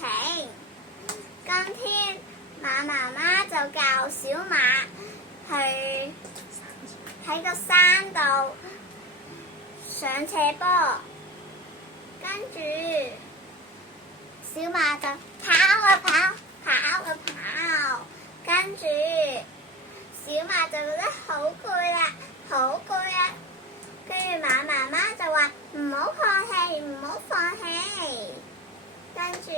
情。今天馬媽媽就教小馬去喺個山度上斜坡，跟住小馬就跑啊跑，跑啊跑，跟住小馬就覺得好攰啦，好攰啊！跟住馬媽媽就話唔好放棄，唔好放棄。跟住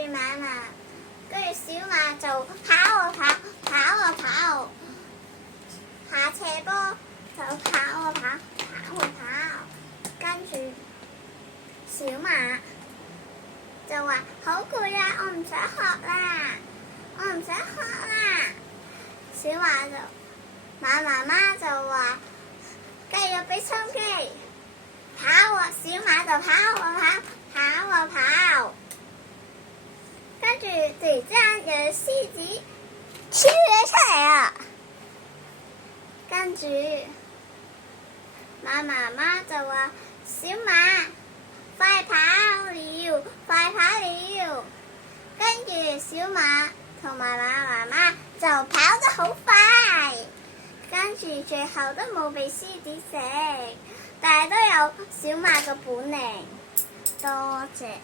跟住小馬就跑啊跑，跑啊跑，下斜坡就跑啊跑，跑啊跑。跟住小馬就話好攰啊，我唔想學啦，我唔想學啦。馬媽媽就話繼續俾心機，跑啊！小馬就跑啊跑，跑啊跑。跟住突然之間有獅子跳咗出嚟啊！跟住馬媽媽就話小馬快跑了，快跑了。跟住小馬同埋馬媽媽就跑得好快，跟住最後都冇被獅子食，但係都有小馬嘅本領。多謝。